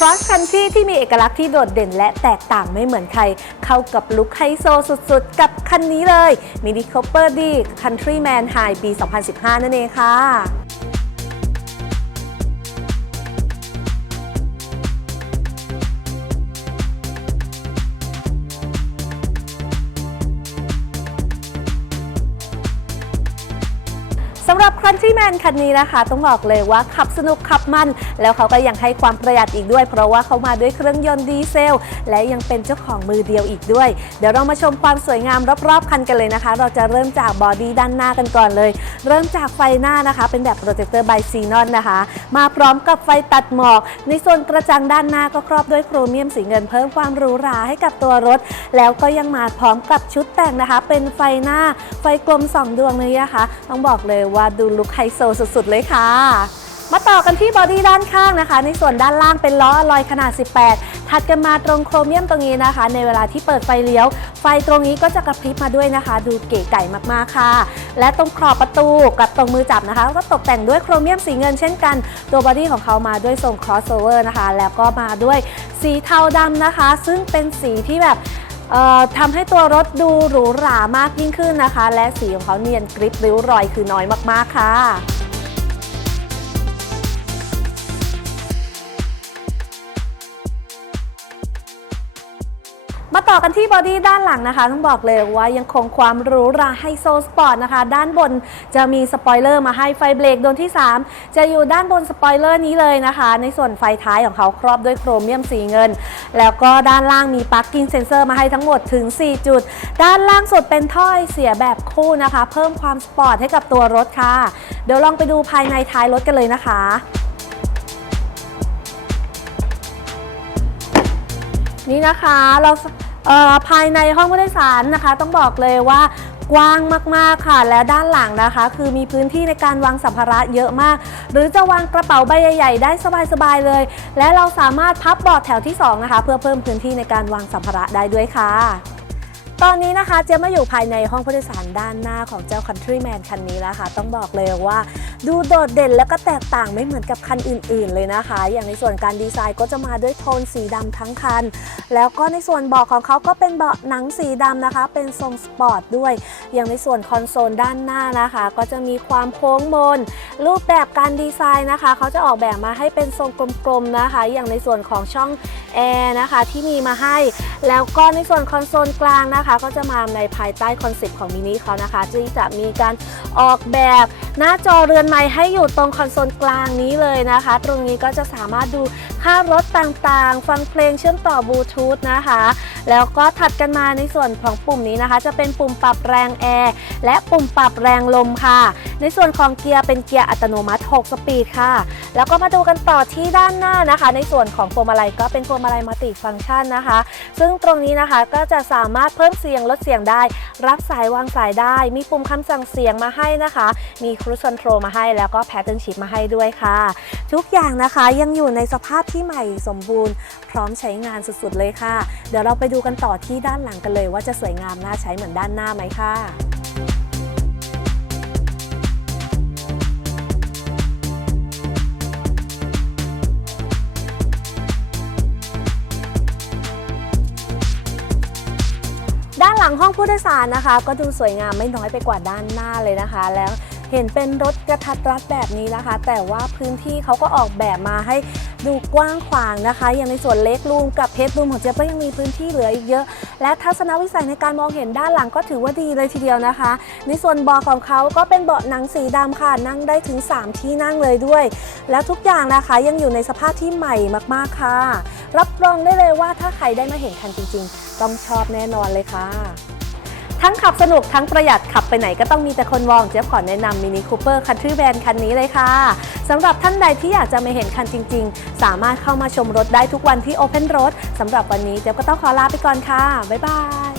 ครอสคันทรีที่มีเอกลักษณ์ที่โดดเด่นและแตกต่างไม่เหมือนใคร เข้ากับลุคไฮโซสุดๆ กับคันนี้เลย Mini Cooper D Countryman High ปี 2015 นั่นเองค่ะ Countryman คันนี้นะคะ ต้องบอกเลยว่าขับสนุกขับมัน แล้วเขาก็ยังให้ความประหยัดอีกด้วย เพราะว่าเขามาด้วยเครื่องยนต์ดีเซล และยังเป็นเจ้าของมือเดียวอีกด้วย เดี๋ยวเรามาชมความสวยงามรอบๆคันกันเลยนะคะ เราจะเริ่มจากบอดี้ด้านหน้ากันก่อนเลย เริ่มจากไฟหน้านะคะ เป็นแบบโปรเจคเตอร์ไบซีนอนนะคะ มาพร้อมกับไฟตัดหมอก ในส่วนกระจังด้านหน้าก็ครอบด้วยโครเมียมสีเงินเพิ่มความหรูหราให้กับตัวรถ แล้วก็ยังมาพร้อมกับชุดแต่งนะคะ เป็นไฟหน้าไฟกลมสองดวงเลยนะคะต้องบอกเลยว่าดูลุคไฮโซสุดๆเลยค่ะ มาต่อกันที่บอดี้ด้านข้างนะคะ ในส่วนด้านล่างเป็นล้ออลอยขนาด 18 ถัดกันมาตรงโครเมียมตรงนี้นะคะ ในเวลาที่เปิดไฟเลี้ยว ไฟตรงนี้ก็จะกระพริบมาด้วยนะคะ ดูเก๋ไก่มากๆค่ะ และตรงขอบประตูกับตรงมือจับนะคะ ก็ตกแต่งด้วยโครเมียมสีเงินเช่นกัน ตัวบอดี้ของเขามาด้วยทรง crossover นะคะ แล้วก็มาด้วยสีเทาดำนะคะ ซึ่งเป็นสีที่แบบ ทำให้ตัวรถดูหรูหรามากยิ่งขึ้นนะคะ และสีของเขาเนียนกริบริ้วรอยคือน้อยมากๆค่ะ มาต่อกันที่บอดี้ด้านหลังนะคะ ต้องบอกเลยว่ายังคงความหรูหราไฮโซสปอร์ตนะคะ ด้านบนจะมีสปอยเลอร์มาให้ไฟเบรกดวงที่ 3 จะอยู่ด้านบนสปอยเลอร์นี้เลยนะคะ ในส่วนไฟท้ายของเขาครอบด้วยโครเมียมสีเงิน แล้วก็ด้านล่างมีปลั๊กกิ้งเซนเซอร์มาให้ทั้งหมดถึง 4 จุด ด้านล่างสุดเป็นถ้อยเสียแบบคู่นะคะ เพิ่มความสปอร์ตให้กับตัวรถค่ะ เดี๋ยวลองไปดูภายในท้ายรถกันเลยนะคะ นี่นะคะเราเภายในห้องผู้โดยสารนะคะ ต้องบอกเลยว่ากว้างมาก ๆ ค่ะ และด้านหลังนะคะ คือมีพื้นที่ในการวางสัมภาระเยอะมาก หรือจะวางกระเป๋าใบใหญ่ๆ ได้สบาย ๆ เลย และเราสามารถพับเบาะแถวที่ 2 นะคะ เพื่อเพิ่มพื้นที่ในการวางสัมภาระได้ด้วยค่ะ ตอนนี้นะคะเจ๊มาอยู่ภายในห้องผู้โดยสารด้านหน้าของเจ้า Countryman คันนี้แล้วค่ะ ต้องบอกเลยว่า ดูโดดเด่นและก็แตกต่างไม่เหมือนกับคันอื่น ๆ เลยนะคะ อย่างในส่วนการดีไซน์ก็จะมาด้วยโทนสีดำทั้งคัน แล้วก็ในส่วนเบาะของเขาก็เป็นเบาะหนังสีดำนะคะ เป็นทรงสปอร์ตด้วย อย่างในส่วนคอนโซลด้านหน้านะคะ ก็จะมีความโค้งมน รูปแบบการดีไซน์นะคะ เขาจะออกแบบมาให้เป็นทรงกลม ๆ นะคะ อย่างในส่วนของช่องแอร์นะคะที่มีมาให้ แล้วก็ในส่วนคอนโซลกลางนะคะ ก็จะมาในภายใต้คอนเซปต์ของมินิเขานะคะที่จะมีการออกแบบ หน้าจอเรือนไม้ให้อยู่ตรงคอนโซลกลางนี้เลยนะคะ ตรงนี้ก็จะสามารถดูค่ารถต่างๆ ฟังเพลงเชื่อมต่อบลูทูธนะคะ แล้วก็ถัดกันมาในส่วนของปุ่มนี้นะคะ จะเป็นปุ่มปรับแรงแอร์และปุ่มปรับแรงลมค่ะ ในส่วนของเกียร์เป็นเกียร์อัตโนมัติ 6 สปีดค่ะ แล้วก็มาดูกันต่อที่ด้านหน้านะคะ ในส่วนของพวงมาลัยก็เป็นพวงมาลัยมัลติฟังก์ชันนะคะ ซึ่งตรงนี้นะคะก็จะสามารถเพิ่มเสียงลดเสียงได้ รับสายวางสายได้ มีปุ่มคำสั่งเสียงมาให้นะคะ มีครู i คอนโทรลมาให้แล้วก็แพ t เทิร์นชิ t มาให้ด้วยค่ะ ทุกอย่างนะคะยังอยู่ในสภาพที่ใหม่สมบูรณ์ พร้อมใช้งานสุดๆเลยค่ะ เดี๋ยวเราไปดููกันต่อที่ด้านหลังกันเลยว่าจะสวยงามน่าใช้เหมือนด้านหน้าไหมค่ะด้านหลังห้องผู้โดยสารนะคะ ก็ดูสวยงามไม่น้อยไปกว่าด้านหน้าเลยนะคะ แล้ว เห็นเป็นรถกระทัดรัดแบบนี้นะคะ แต่ว่าพื้นที่เขาก็ออกแบบมาให้ดูกว้างขวางนะคะ อย่างในส่วนเล็กรูมกับเพจรูมของเจ๊ยบก็ยังมีพื้นที่เหลืออีกเยอะ และทัศนวิสัยในการมองเห็นด้านหลังก็ถือว่าดีเลยทีเดียวนะคะ ในส่วนเบาะของเขาก็เป็นเบาะหนังสีดำค่ะนั่งได้ถึง 3 ที่นั่งเลยด้วย แล้วทุกอย่างนะคะยังอยู่ในสภาพที่ใหม่มากๆค่ะ รับรองได้เลยว่าถ้าใครได้มาเห็นคันจริง ๆ ต้องชอบแน่นอนเลยค่ะ ทั้งขับสนุกทั้งประหยัดขับไปไหนก็ต้องมีแต่คนมอง เจ๊ยบขอแนะนำมินิคูเปอร์คันทรีแบนคันนี้เลยค่ะสำหรับท่านใดที่อยากจะมาเห็นคันจริง ๆ สามารถเข้ามาชมรถได้ทุกวันที่ Open Road สำหรับวันนี้เจ๊ยบก็ต้องขอลาไปก่อนค่ะ บ๊ายบาย